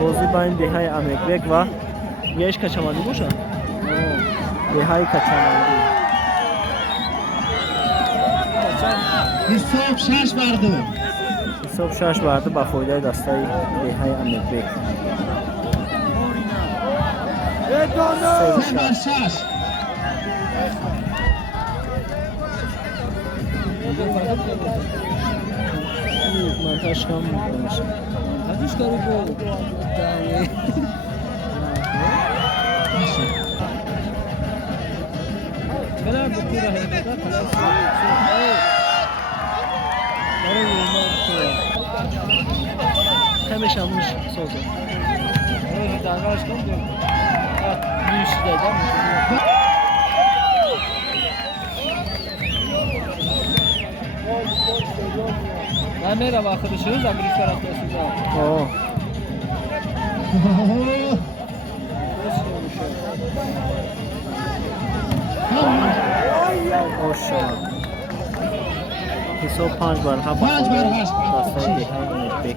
بازی بین دههای امیربک و یهش کچمندی باشه دههای کچمندی حساب 6 بردو حساب 6 برده با فایده دسته دههای امیربک 3 بر 6 منتش کم میکنش هدیش کاری بود بلا بکیره هیچ خلاص همش هموش سازه دانش کن نیش دادم من میرم آخرش روز امریکا رفت سوزا حساب 5 بر 7 دسته دههای امیربک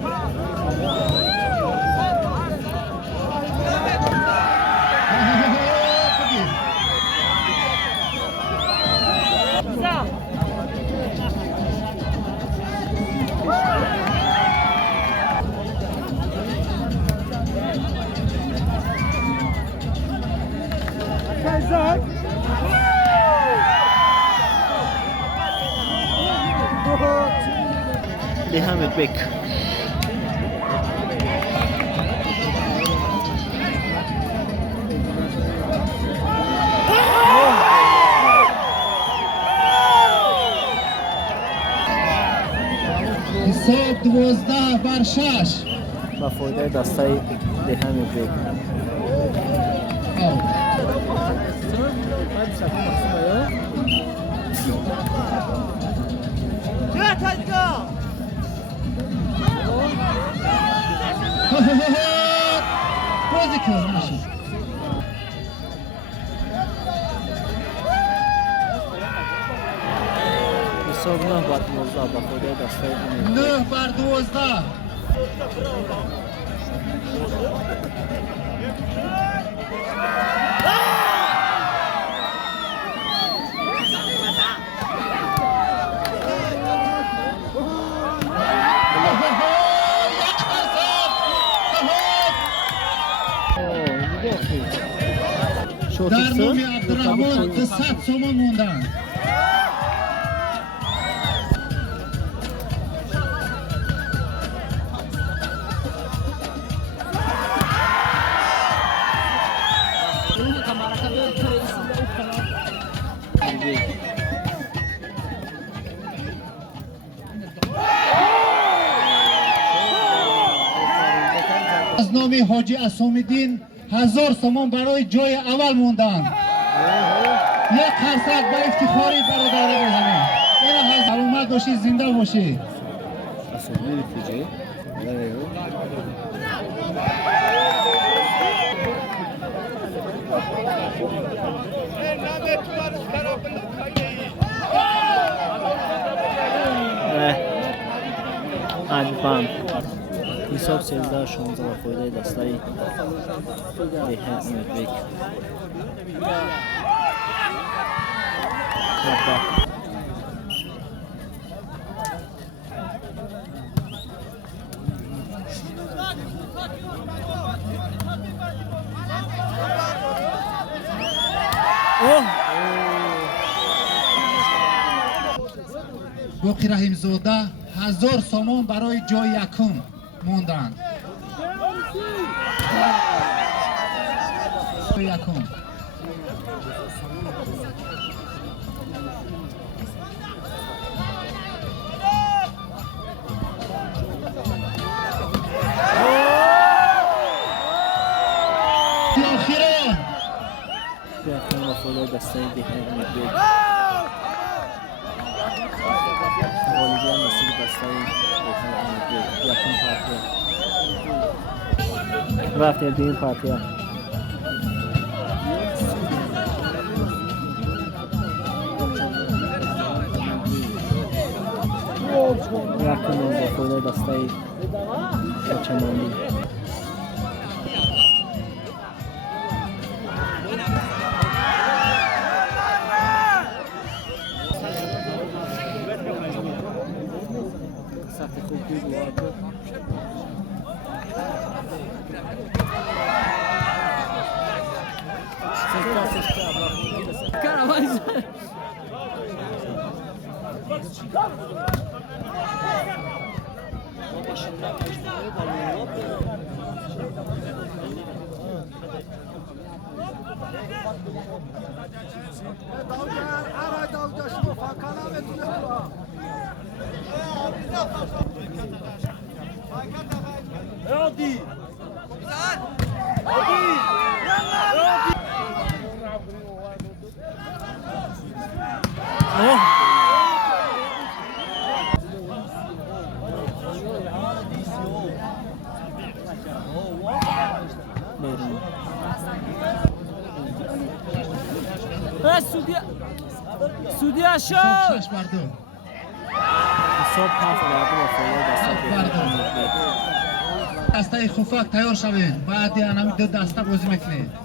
دههای امیربک حساب 12 بر 6 با فایده دسته دههای امیربک بازی کن ماشین حساب 9 بر 12 با فایده دسته امیربک 9 بر 12 در نام عبدالرحمن 200 تومان موندن از نام حاجی اسام‌الدین 1000 تومان برای جای اول موندن یک قرصک با افتخاری برادر بزنیم اینا سلامت باشی زنده باشی عجبان حساب 13 16 با فایده دسته دههای امیربک باقی رحیم زاده 1000 تومان برای جای یکم موندن جای یکم بیاکن با فایده دسته دههای امیربک والدین نصیب دسته دههای امیربک یکم پارتیا رفت دین پارتیا یکم با فایده دسته kaçamanlı. سخت خوب بود سودیا شد شش بردو حساب 7 برده با فوریه دسته خوفک تیار شوید بعد همی دو دسته بازی میکنید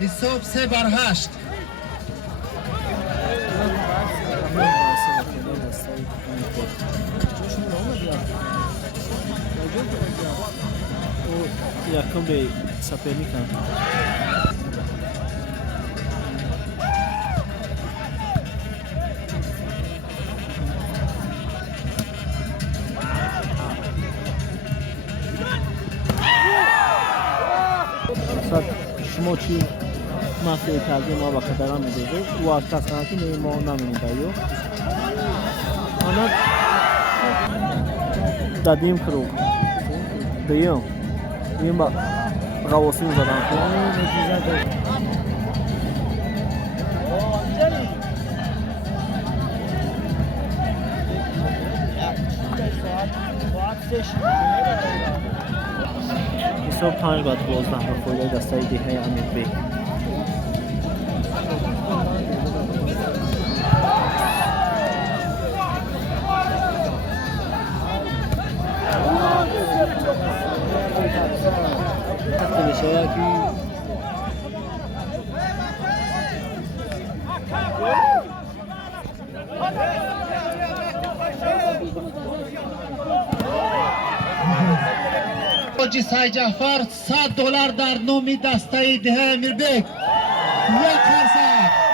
حساب 3 بر 8 یکم به سپری کن شما چی مسئله کردیم ما با خدران میدهید و از کسانتی نمی ما نمینید ایو آنها دادیم کرو دیم با غواصی زدن نتیجه داریم حساب 5 بعد 12 با فوریه دسته دیگه امیر بی حاجی سعید جعفر $100 در نام دسته ده امیربک یک فرصت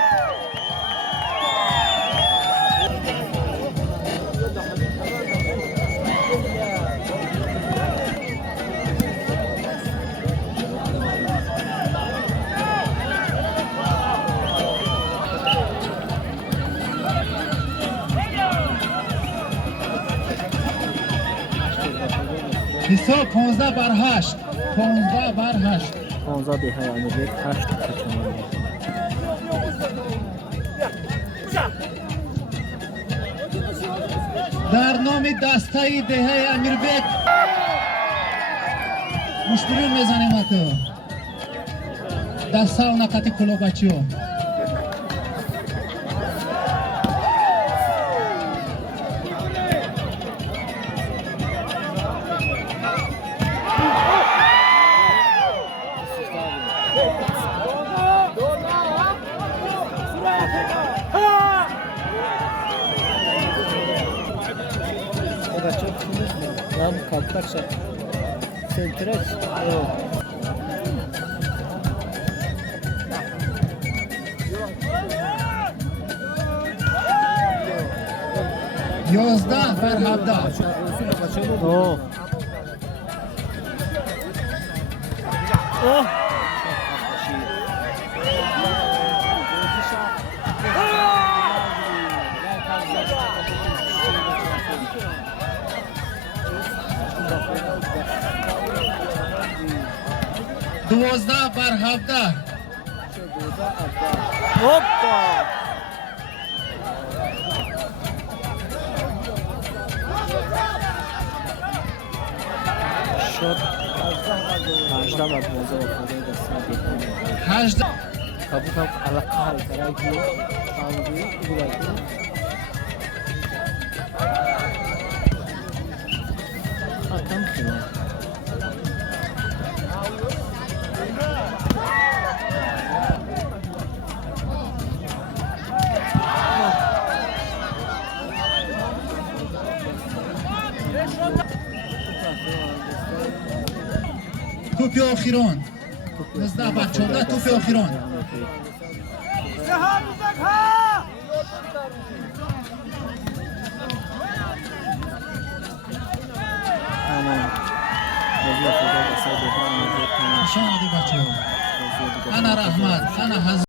حساب 15 بر 8 15 بر 8 15 دیگه امیر بی 8 کچمانی در نام دسته ده امیربک مشترون میزنیم اتو دسته و نقطی کلو بچیو Tam kalkacak sentres 11 بر 17 اوه اوه 12 بر 17. هوپا شد 18 بر 12 افتاده دست بکنه 18 kabuk ala kahal karagi anggi gulatu atam kena توپ آخران 19 بر 14 توپ آخران شما دی بچه ها انا رحمت انا